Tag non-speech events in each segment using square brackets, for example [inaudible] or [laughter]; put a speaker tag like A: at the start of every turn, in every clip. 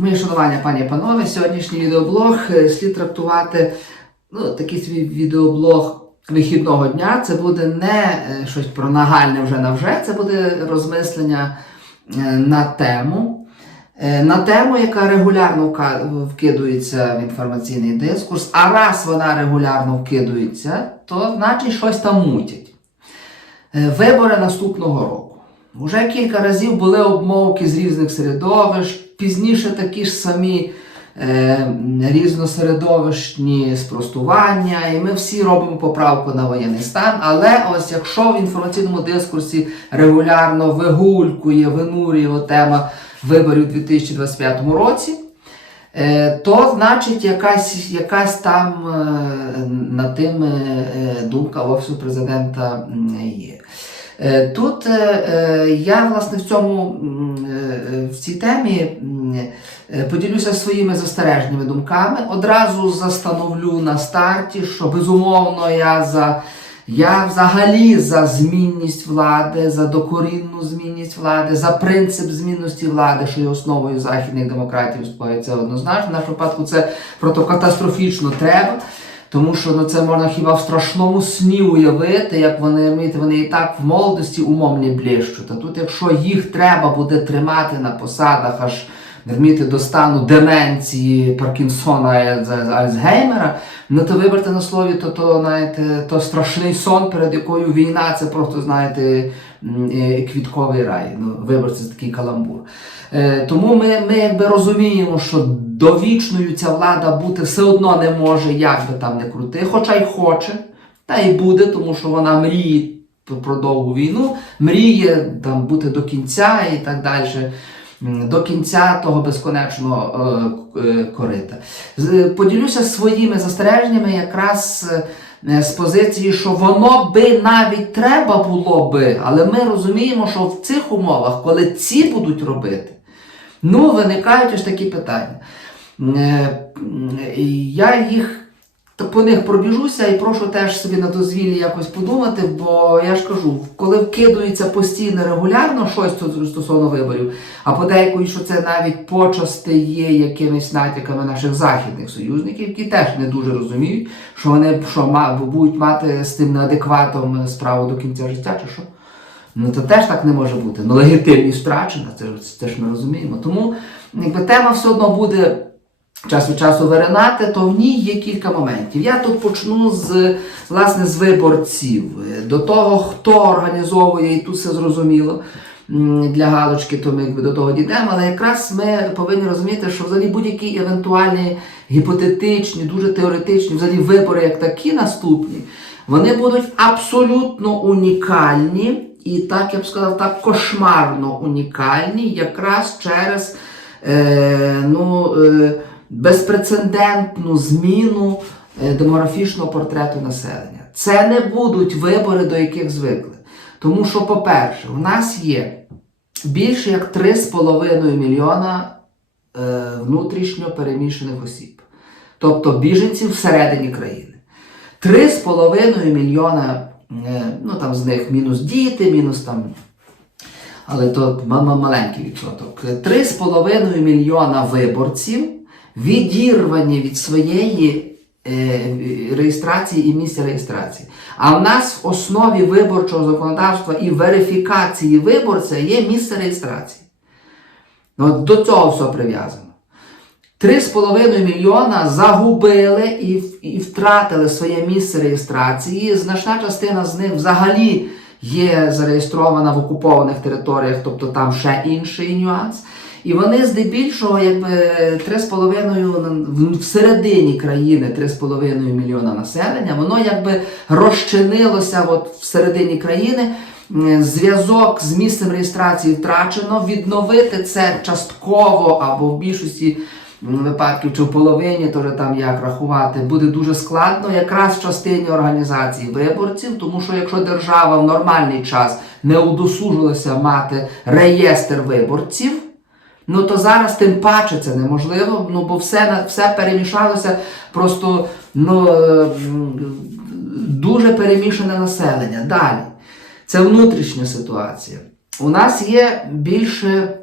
A: Моє шанування, пані і панове, сьогоднішній відеоблог е, слід трактувати, ну, такий свій відеоблог вихідного дня. Це буде не е, щось про нагальне вже на вже, це буде розмислення е, на тему. На тему, яка регулярно вкидується в інформаційний дискурс, а раз вона регулярно вкидується, то значить щось там мутять. Вибори наступного року. Уже кілька разів були обмовки з різних середовищ, пізніше такі ж самі е, різносередовищні спростування, і ми всі робимо поправку на воєнний стан. Але ось якщо в інформаційному дискурсі регулярно вигулькує, винурює тема виборів у 2025 році, Е, то значить якась, якась там е, над тим е, е, думка Офісу президента є. Е, Тут е, е, я власне в цьому в цій темі поділюся своїми застережними думками. Одразу застановлю на старті, що безумовно я за. Я взагалі за змінність влади, за докорінну змінність влади, за принцип змінності влади, що є основою західних демократій, успіває це однозначно. В нашому випадку це просто катастрофічно треба. Тому що ну, це можна хіба в страшному сні уявити, як вони вони і так в молодості умовні блищуть. А тут, якщо їх треба буде тримати на посадах, аж розумієте, до стану деменції Паркінсона Альцгеймера, ну то виберте на слові, то, то, знаєте, то страшний сон, перед якою війна, це просто, знаєте, е, квітковий рай. Ну, виборці це такий каламбур. Е, Тому ми, ми якби розуміємо, що довічною ця влада бути все одно не може, як би там не крути, хоча й хоче, та й буде, тому що вона мріє про довгу війну, мріє там бути до кінця і так далі. До кінця того безконечного е, е, корита. Поділюся своїми застереженнями якраз е, з позиції, що воно би навіть треба було би, але ми розуміємо, що в цих умовах, коли ці будуть робити, ну виникають ось такі питання. Е, Я їх та по них пробіжуся і прошу теж собі на дозвіллі якось подумати, бо я ж кажу, коли вкидується постійно регулярно щось стосовно виборів, а подейкують, що це навіть почасти є якимись натяками наших західних союзників, які теж не дуже розуміють, що вони що, будуть мати з тим неадекватом справу до кінця життя, чи що. Ну то теж так не може бути. Ну легітимність втрачена, це, ж- це теж ми розуміємо. Тому якби тема все одно буде час від часу виринати, то в ній є кілька моментів. Я тут почну з власне з виборців, до того, хто організовує, і тут все зрозуміло. Для галочки, то ми до того дійдемо, але якраз ми повинні розуміти, що взагалі будь-які евентуальні гіпотетичні, дуже теоретичні, взагалі вибори як такі наступні, вони будуть абсолютно унікальні і так я б сказав, так кошмарно унікальні, якраз через е, ну, е, безпрецедентну зміну е, демографічного портрету населення. Це не будуть вибори, до яких звикли. Тому що, по-перше, в нас є більше як 3,5 мільйона е, внутрішньо переміщених осіб, тобто біженців всередині країни. 3,5 мільйона, е, ну там з них мінус діти, мінус там. Але то ма- ма- маленький відсоток. 3,5 мільйона виборців відірвані від своєї е, реєстрації і місця реєстрації. А в нас в основі виборчого законодавства і верифікації виборця є місце реєстрації. Ну, от до цього все прив'язано. 3,5 мільйона загубили і, і втратили своє місце реєстрації. Значна частина з них взагалі є зареєстрована в окупованих територіях, тобто там ще інший нюанс. І вони здебільшого, якби 3,5 на- в- всередині країни 3,5 мільйона населення, воно якби розчинилося от всередині країни. Зв'язок з місцем реєстрації втрачено. Відновити це частково або в більшості випадків чи в половині, то вже там як рахувати, буде дуже складно, якраз в частині організації виборців, тому що якщо держава в нормальний час не удосужилася мати реєстр виборців. Ну то зараз тим паче це неможливо, ну бо все, все перемішалося, просто ну, е, дуже перемішане населення. Далі. Це внутрішня ситуація. У нас є більше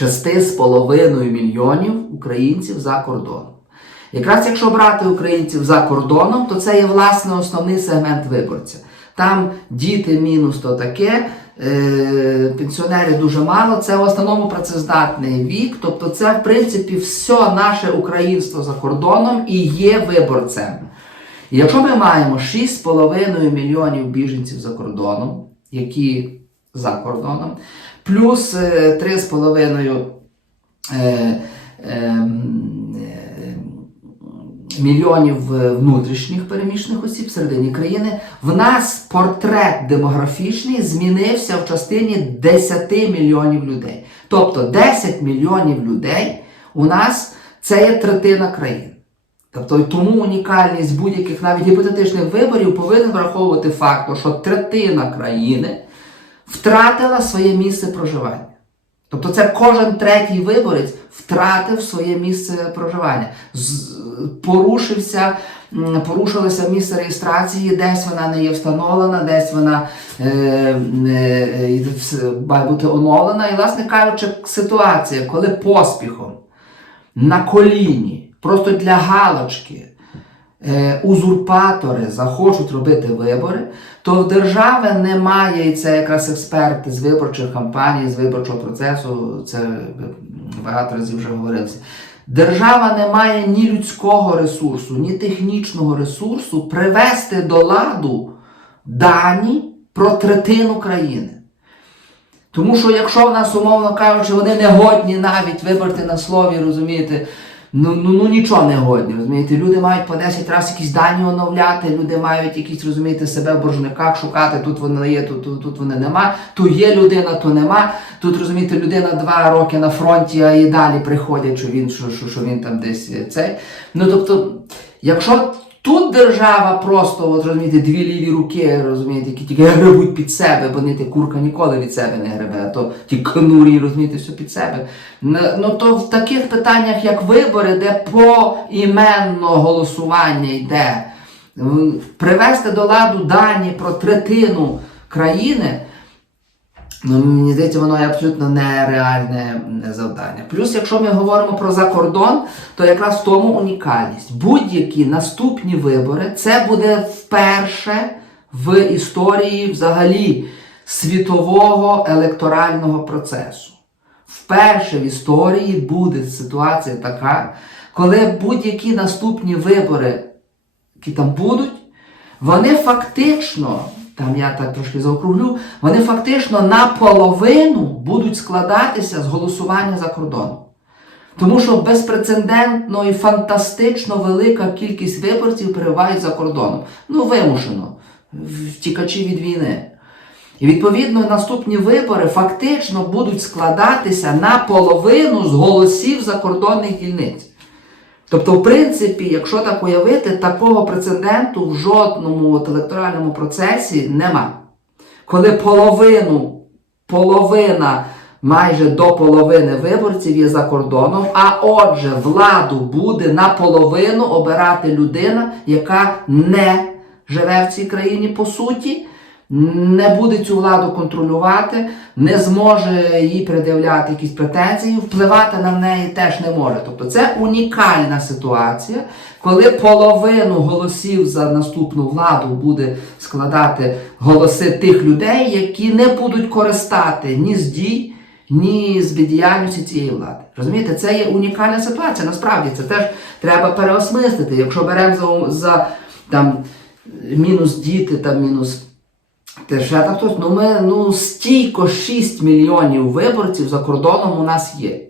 A: 6,5 мільйонів українців за кордоном. Якраз якщо брати українців за кордоном, то це є власне основний сегмент виборця. Там діти мінус то таке, е, пенсіонерів дуже мало, це в основному працездатний вік. Тобто, це, в принципі, все наше українство за кордоном і є виборцем. Якщо ми маємо 6,5 мільйонів біженців за кордоном, які за кордоном, плюс е, 3,5 е, ем, е, мільйонів е, внутрішніх переміщених осіб всередині країни, в нас портрет демографічний змінився в частині 10 мільйонів людей. Тобто 10 мільйонів людей у нас це є третина країни. Тобто тому унікальність будь-яких навіть гіпотетичних виборів повинен враховувати факт, що третина країни втратила своє місце проживання. Тобто це кожен третій виборець втратив своє місце проживання. Порушився, порушилося місце реєстрації, десь вона не є встановлена, десь вона е, е, має бути оновлена. І, власне кажучи, ситуація, коли поспіхом на коліні, просто для галочки, узурпатори захочуть робити вибори, то в держави немає, і це якраз експерти з виборчих кампаній, з виборчого процесу, це е, багато разів вже говорилося. Держава не має ні людського ресурсу, ні технічного ресурсу привести до ладу дані про третину країни. Тому що якщо в нас, умовно кажучи, вони не годні навіть вибрати на слові, розумієте, ну, ну, ну нічого не годні, розумієте, люди мають по 10 разів якісь дані оновляти, люди мають якісь, розумієте, себе в боржниках шукати, тут вони є, тут, тут, тут вони нема, то є людина, то нема. Тут, розумієте, людина два роки на фронті, а і далі приходять, що він, що, що, що він там десь цей. Ну тобто, якщо Тут держава просто, от розумієте, дві ліві руки, розумієте, які тільки гребуть під себе, бо не курка ніколи від себе не гребе, а то ті конурі, розумієте, все під себе. Ну ну, то в таких питаннях, як вибори, де поіменно голосування йде, привести до ладу дані про третину країни. Ну, мені здається, воно абсолютно нереальне завдання. Плюс, якщо ми говоримо про закордон, то якраз в тому унікальність. Будь-які наступні вибори це буде вперше в історії взагалі світового електорального процесу. Вперше в історії буде ситуація така, коли будь-які наступні вибори, які там будуть, вони фактично, там я так трошки заокруглю, вони фактично наполовину будуть складатися з голосування за кордоном. Тому що безпрецедентно і фантастично велика кількість виборців перебувають за кордоном. Ну, вимушено, втікачі від війни. І відповідно наступні вибори фактично будуть складатися наполовину з голосів закордонних дільниць. Тобто, в принципі, якщо так уявити, такого прецеденту в жодному от електоральному процесі нема. Коли половину, половина, майже до половини виборців є за кордоном, а отже, владу буде наполовину обирати людина, яка не живе в цій країні по суті, не буде цю владу контролювати, не зможе їй пред'являти якісь претензії, впливати на неї теж не може. Тобто це унікальна ситуація, коли половину голосів за наступну владу буде складати голоси тих людей, які не будуть користати ні з дій, ні з бездіяльності цієї влади. Розумієте, це є унікальна ситуація. Насправді це теж треба переосмислити. Якщо беремо за, за там, мінус діти та мінус. Те ще так хтось, ну ми ну стійко 6 мільйонів виборців за кордоном у нас є.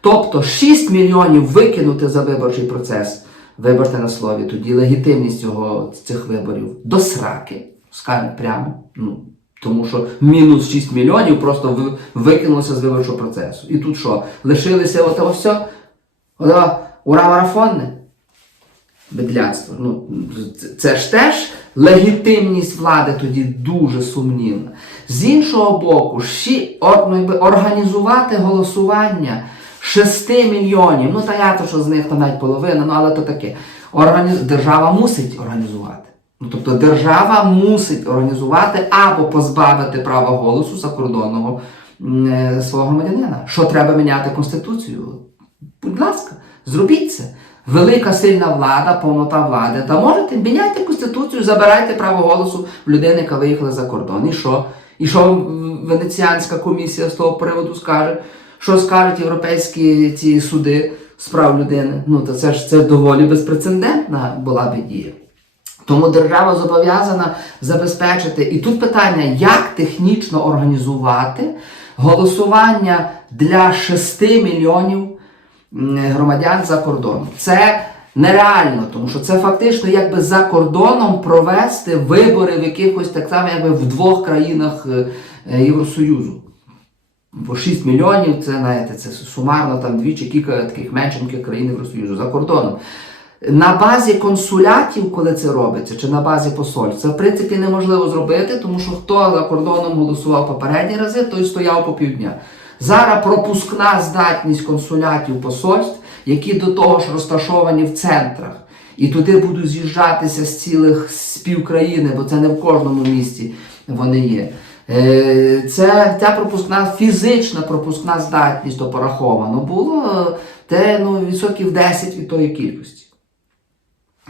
A: Тобто 6 мільйонів викинути за виборчий процес, виборте на слові, тоді легітимність цього, цих виборів до сраки, скажемо прямо. Ну, тому що мінус 6 мільйонів просто викинулося з виборчого процесу. І тут що? Лишилися ото все? Ура марафонне? Бедляцтво. Ну, це, ж теж легітимність влади тоді дуже сумнівна. З іншого боку, ші, ну, якби, організувати голосування 6 мільйонів, ну та я то, що з них там навіть половина, ну але то таке. Організ... Держава мусить організувати. Ну, тобто держава мусить організувати або позбавити права голосу закордонного е, свого громадянина. Що треба міняти Конституцію? Будь ласка, зробіть це. Велика сильна влада, повнота влади. Та можете міняйте конституцію, забирайте право голосу в людини, яка виїхала за кордон. І що? І що Венеціанська комісія з того приводу скаже? Що скажуть європейські ці суди з прав людини? Ну то це ж це доволі безпрецедентна була би дія. Тому держава зобов'язана забезпечити. І тут питання, як технічно організувати голосування для 6 мільйонів громадян за кордоном. Це нереально, тому що це фактично якби за кордоном провести вибори в якихось так само, якби в двох країнах е, е, Євросоюзу. Бо 6 мільйонів це, знаєте, це сумарно там дві чи кілька таких меншеньких країн Євросоюзу за кордоном. На базі консулятів, коли це робиться, чи на базі посольств, це в принципі неможливо зробити, тому що хто за кордоном голосував попередні рази, той стояв по півдня. Зараз пропускна здатність консулятів посольств, які до того ж розташовані в центрах. І туди будуть з'їжджатися з цілих з півкраїни, бо це не в кожному місті вони є. Е, Це ця пропускна фізична пропускна здатність то пораховано було е, те ну, відсотків 10 від тої кількості.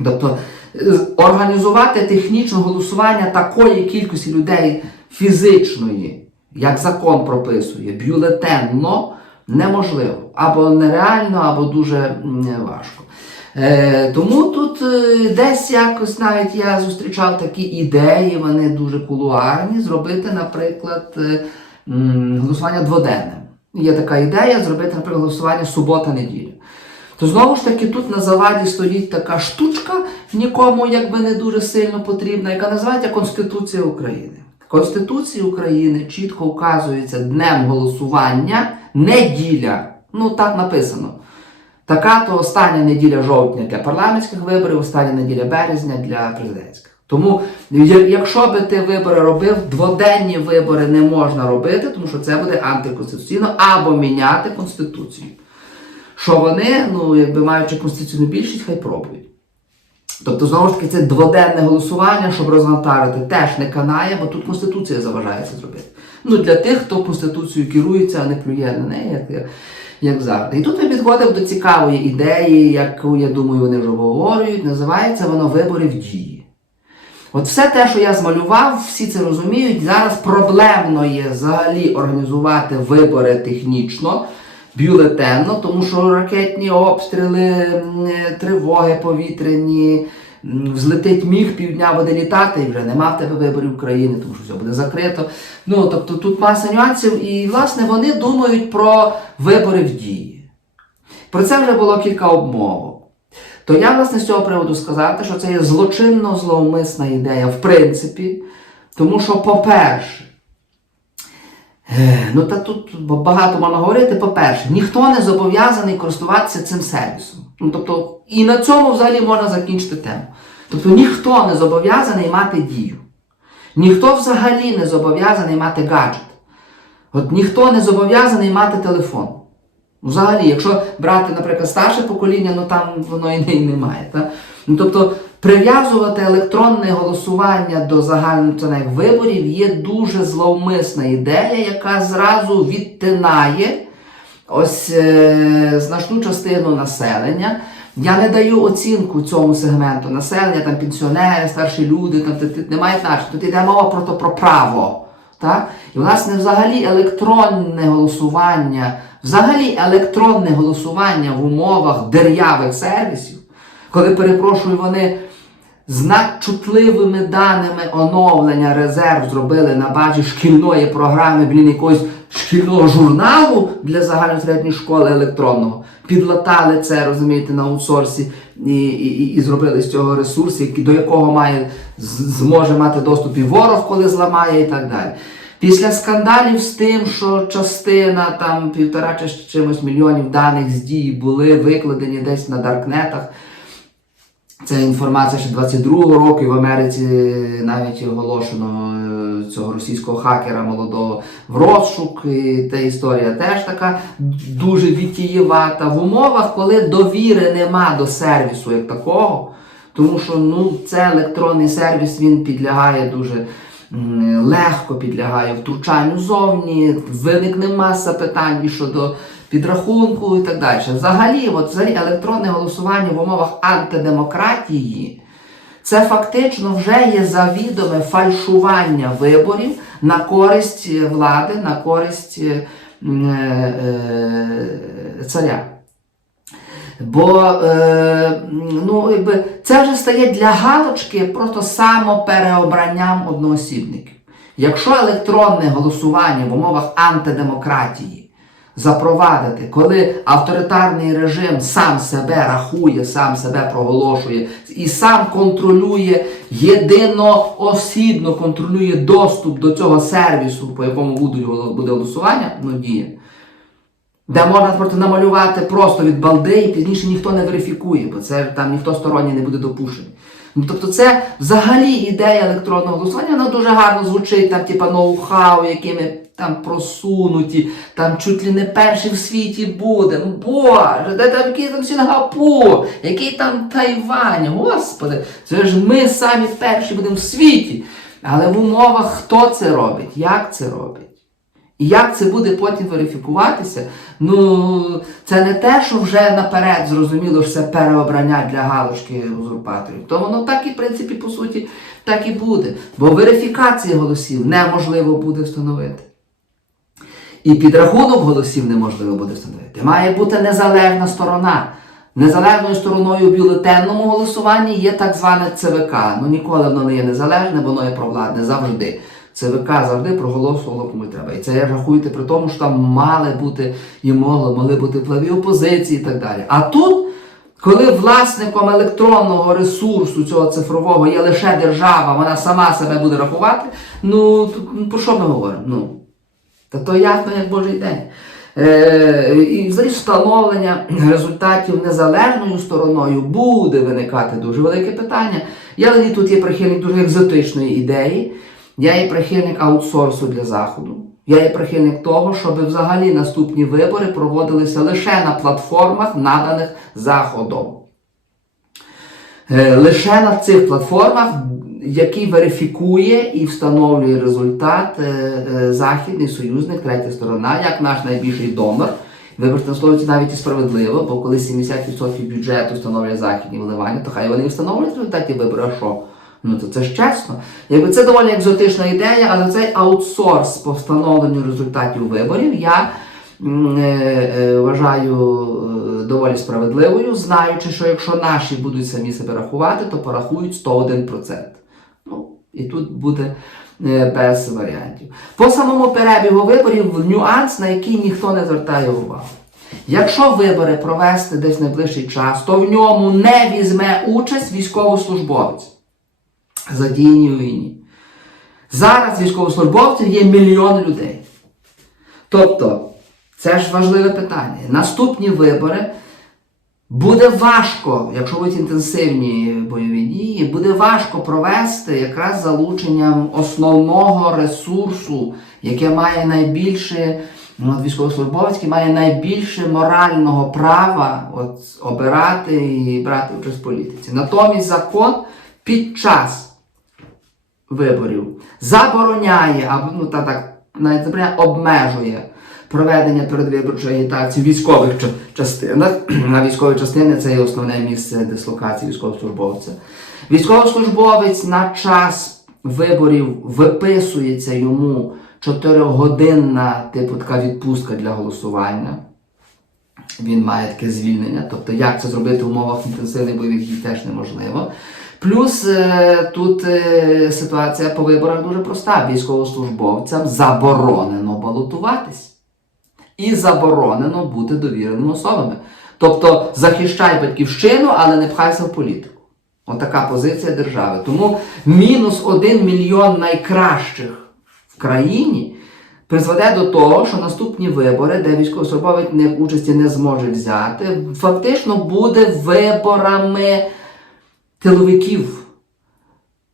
A: Тобто е, організувати технічне голосування такої кількості людей фізичної, як закон прописує, бюлетенно неможливо. Або нереально, або дуже важко. Е, тому тут е, десь якось навіть я зустрічав такі ідеї, вони дуже кулуарні, зробити, наприклад, е, голосування дводенним. Є така ідея зробити, наприклад, голосування субота-неділя. То знову ж таки тут на заваді стоїть така штучка, нікому якби не дуже сильно потрібна, яка називається Конституція України. Конституції України чітко вказується днем голосування неділя. Ну так написано. Така то остання неділя жовтня для парламентських виборів, остання неділя березня для президентських. Тому, якщо би ти вибори робив, дводенні вибори не можна робити, тому що це буде антиконституційно або міняти конституцію. Що вони, ну якби маючи конституційну більшість, хай пробують. Тобто, знову ж таки, це дводенне голосування, щоб розвантажити, теж не канає, бо тут Конституція заважає це зробити. Ну, для тих, хто Конституцією керується, а не плює на неї, як, як, завжди. І тут я підходив до цікавої ідеї, яку, я думаю, вони вже обговорюють, називається воно вибори в дії. От все те, що я змалював, всі це розуміють. Зараз проблемно є взагалі організувати вибори технічно, бюлетенно, тому що ракетні обстріли, тривоги повітряні, взлетить міг, півдня буде літати, і вже нема в тебе виборів України, тому що все буде закрито. Ну, тобто тут маса нюансів, і власне вони думають про вибори в дії. Про це вже було кілька обмовок. То я, власне, з цього приводу сказати, що це є злочинно зловмисна ідея, в принципі, тому що, по-перше, е, ну та тут багато можна говорити, по-перше, ніхто не зобов'язаний користуватися цим сервісом. Ну, тобто, і на цьому взагалі можна закінчити тему. Тобто ніхто не зобов'язаний мати дію. Ніхто взагалі не зобов'язаний мати гаджет. От ніхто не зобов'язаний мати телефон. Взагалі, якщо брати, наприклад, старше покоління, ну там воно і і немає. Та? Ну, тобто прив'язувати електронне голосування до загальнонаціональних виборів є дуже зловмисна ідея, яка зразу відтинає ось е, значну частину населення. Я не даю оцінку цьому сегменту населення, там пенсіонери, старші люди, там ти, ти, не мають значення. Тут йде мова про, про право. Так? І власне взагалі електронне голосування, взагалі електронне голосування в умовах дер'явих сервісів, коли, перепрошую, вони з надчутливими даними оновлення резерв зробили на базі шкільної програми, блін, якогось шкільного журналу для загальносередньої школи електронного. Підлатали це, розумієте, на аутсорсі і, і, і, зробили з цього ресурс, до якого має, зможе мати доступ і ворог, коли зламає, і так далі. Після скандалів з тим, що частина там півтора чи чимось мільйонів даних з дії були викладені десь на даркнетах. Це інформація ще 22-го року, і в Америці навіть оголошено е, цього російського хакера молодого в розшук. І та історія теж така дуже відтієвата в умовах, коли довіри нема до сервісу як такого. Тому що ну, це електронний сервіс, він підлягає дуже легко підлягає втручанню зовні, виникне маса питань щодо підрахунку і так далі. Взагалі, от, взагалі електронне голосування в умовах антидемократії. Це фактично вже є завідоме фальшування виборів на користь влади, на користь е, е, царя. Бо е, ну, якби, це вже стає для галочки просто самопереобранням одноосібників. Якщо електронне голосування в умовах антидемократії запровадити, коли авторитарний режим сам себе рахує, сам себе проголошує і сам контролює єдиноосібно контролює доступ до цього сервісу, по якому буде голосування, ну діє. Де можна просто намалювати просто від балди, і пізніше ніхто не верифікує, бо це там ніхто сторонній не буде допущений. Ну, тобто це взагалі ідея електронного голосування, вона дуже гарно звучить, там, типа ноу-хау, якими там просунуті, там чуть ли не перший в світі буде. Ну боже, де там який там Сінгапур, який там Тайвань, господи, це ж ми самі перші будемо в світі. Але в умовах хто це робить, як це робить? І як це буде потім верифікуватися? Ну, це не те, що вже наперед зрозуміло, що це переобрання для галочки узурпаторів. То воно так і, в принципі, по суті, так і буде. Бо верифікація голосів неможливо буде встановити. І підрахунок голосів неможливо буде встановити. Має бути незалежна сторона. Незалежною стороною у бюлетенному голосуванні є так зване ЦВК. Ну ніколи воно не є незалежне, воно є провладне завжди. ЦВК завжди проголосувало кому треба. І це рахуйте при тому, що там мали бути і могли бути впливи опозиції і так далі. А тут, коли власником електронного ресурсу цього цифрового є лише держава, вона сама себе буде рахувати, ну ну, про що ми говоримо? Ну, та то ясно, як Божий день. Е, і взагалі встановлення результатів незалежною стороною буде виникати дуже велике питання. Я тут є прихильник дуже екзотичної ідеї. Я є прихильник аутсорсу для Заходу. Я є прихильник того, щоб взагалі наступні вибори проводилися лише на платформах, наданих Заходом. Е, Лише на цих платформах, який верифікує і встановлює результат е, е, західний союзник, третя сторона, як наш найбільший донор. Вибачте, на навіть і справедливо, бо коли 70% бюджету встановлює західні вливання, то хай вони встановлюють в результаті вибору. А що? Ну то це ж чесно. Якби це доволі екзотична ідея, але цей аутсорс по встановленню результатів виборів я е, е, вважаю е, доволі справедливою, знаючи, що якщо наші будуть самі себе рахувати, то порахують 101%. І тут буде е, без варіантів. По самому перебігу виборів нюанс, на який ніхто не звертає увагу. Якщо вибори провести десь найближчий час, то в ньому не візьме участь військовослужбовець задіяні у війні. Зараз військовослужбовців є мільйон людей. Тобто, це ж важливе питання. Наступні вибори буде важко, якщо будуть інтенсивні бойові дії, буде важко провести якраз залученням основного ресурсу, яке має найбільше. Ну, військовослужбовець має найбільше морального права от, обирати і брати участь в політиці. Натомість закон під час виборів забороняє, або ну та так навіть забороняє, обмежує проведення передвиборчої агітації в військових частинах. [clears throat] На військові частини це є основне місце дислокації військовослужбовця. Військовослужбовець на час виборів виписується йому 4-годинна типу така відпустка для голосування. Він має таке звільнення. Тобто, як це зробити в умовах інтенсивних бойових дій теж неможливо. Плюс е, тут е, ситуація по виборах дуже проста. Військовослужбовцям заборонено балотуватись. І заборонено бути довіреними особами. Тобто захищай батьківщину, але не пхайся в політику. Отака позиція держави. Тому мінус один мільйон найкращих в країні призведе до того, що наступні вибори, де військовослужбовець не участі не зможе взяти, фактично буде виборами тиловиків.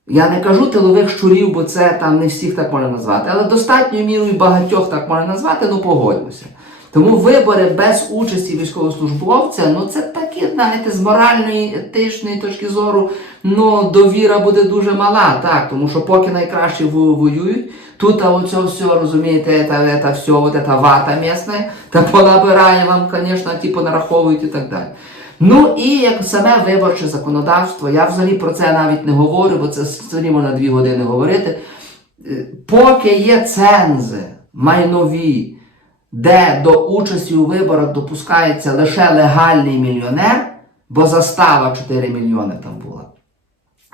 A: Я не кажу тилових щурів, бо це там не всіх так можна назвати, але достатньою мірою багатьох так можна назвати, ну погодьмося. Тому вибори без участі військовослужбовця, ну це такі, знаєте, з моральної, етичної точки зору, ну довіра буде дуже мала, так, тому що поки найкраще во- воюють, тут а оце все, розумієте, это, это все, вот эта вата місна, та понабирає вам, звісно, ті понараховують і так далі. Ну і як саме виборче законодавство, я взагалі про це навіть не говорю, бо це взагалі можна дві години говорити. Е, Поки є цензи майнові, де до участі у виборах допускається лише легальний мільйонер, бо застава 4 мільйони там була.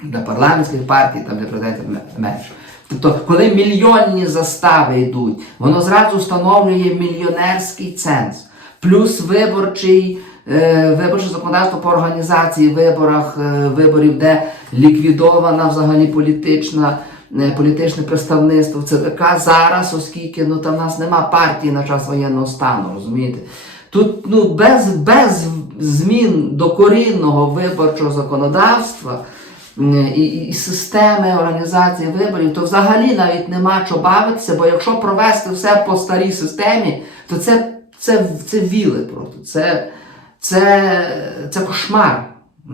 A: Для парламентських партій, там для президентів менше. Тобто, коли мільйонні застави йдуть, воно зразу встановлює мільйонерський ценз. Плюс виборчий, виборче законодавство по організації виборах, е, виборів, де ліквідована взагалі політична, е, політичне представництво в ЦВК зараз, оскільки ну, там в нас нема партії на час воєнного стану, розумієте? Тут ну, без, без змін до корінного виборчого законодавства і, і системи організації виборів, то взагалі навіть нема чого бавитися, бо якщо провести все по старій системі, то це, це, це віли просто. Це, це, це кошмар.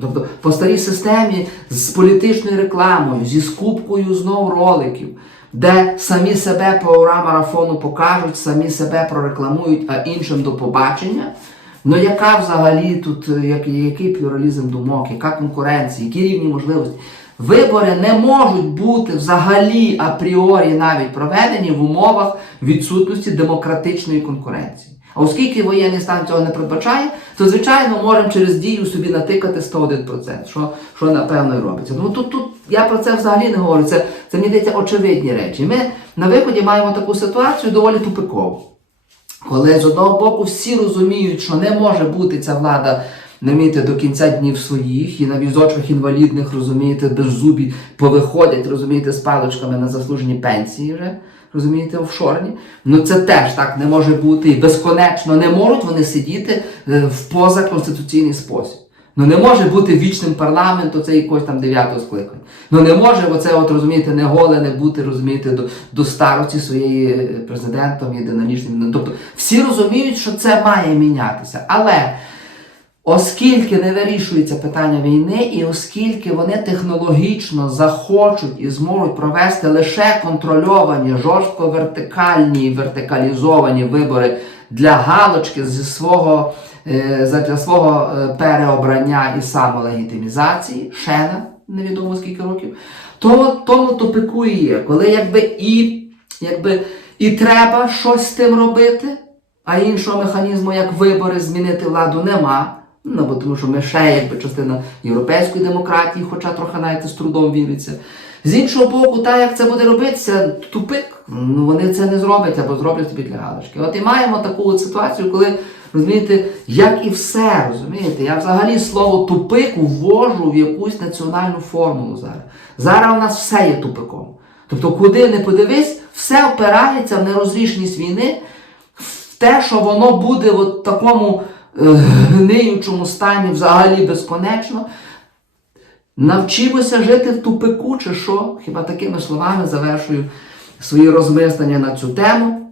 A: Тобто по старій системі з політичною рекламою, зі скупкою знову роликів, де самі себе по ура-марафону покажуть, самі себе прорекламують, а іншим до побачення. Ну яка взагалі тут, який плюралізм думок, яка конкуренція, які рівні можливості? Вибори не можуть бути взагалі апріорі навіть проведені в умовах відсутності демократичної конкуренції. А оскільки воєнний стан цього не передбачає, то звичайно можемо через дію собі натикати 101%, що, що напевно і робиться. Ну тут, тут я про це взагалі не говорю. Це, це мені здається очевидні речі. Ми на виході маємо таку ситуацію доволі тупикову. Коли з одного боку всі розуміють, що не може бути ця влада не вмієте, до кінця днів своїх, і на візочках інвалідних, розумієте, без зубі повиходять, розумієте, з паличками на заслужені пенсії вже, розумієте, офшорні. Ну це теж так не може бути. І безконечно не можуть вони сидіти е, в позаконституційний спосіб. Ну не може бути вічним парламент, оце якогось там дев'ятого скликання. Ну не може оце, от розумієте, не голене бути, розумієте, до, до старості своєї е, президентом єдинолічним. Ну, Тобто всі розуміють, що це має мінятися. Але оскільки не вирішується питання війни, і оскільки вони технологічно захочуть і зможуть провести лише контрольовані, жорстко вертикальні, вертикалізовані вибори для галочки зі свого, е, задля свого е, переобрання і самолегітимізації, ще на невідомо скільки років, то тому тупику і є, коли якби і, якби і треба щось з тим робити, а іншого механізму, як вибори, змінити владу, нема. Ну, бо тому що ми ще якби частина європейської демократії, хоча трохи навіть з трудом віриться. З іншого боку, так як це буде робитися, тупик, ну вони це не зроблять або зроблять тобі для галочки. От і маємо таку от ситуацію, коли, розумієте, як і все, розумієте, я взагалі слово тупик ввожу в якусь національну формулу зараз. Зараз у нас все є тупиком. Тобто, куди не подивись, все опирається в нерозрішеність війни, в те, що воно буде в такому гниючому стані взагалі безконечно. Навчимося жити в тупику, чи що? Хіба такими словами завершую свої розмислення на цю тему.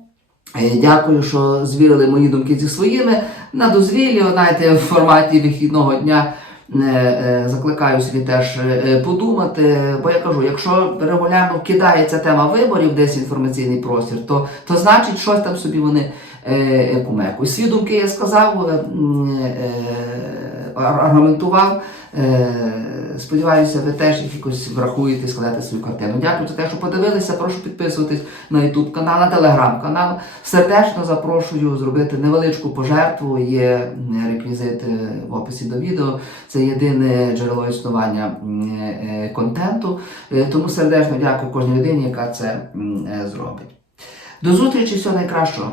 A: Е, Дякую, що звірили мої думки зі своїми. На дозвіллі, знаєте, в форматі вихідного дня е, е, закликаю собі теж е, подумати. Бо я кажу, якщо регулярно кидається тема виборів десь інформаційний простір, то, то значить щось там собі вони е, кумекують. Свої думки я сказав, е, е, аргументував. Сподіваюся, ви теж якось врахуєте складете свою картину. Дякую за те, що подивилися. Прошу підписуватись на YouTube канал, на телеграм канал. Сердечно запрошую зробити невеличку пожертву. Є реквізити в описі до відео. Це єдине джерело існування контенту. Тому сердечно дякую кожній людині, яка це зробить. До зустрічі, всього найкращого.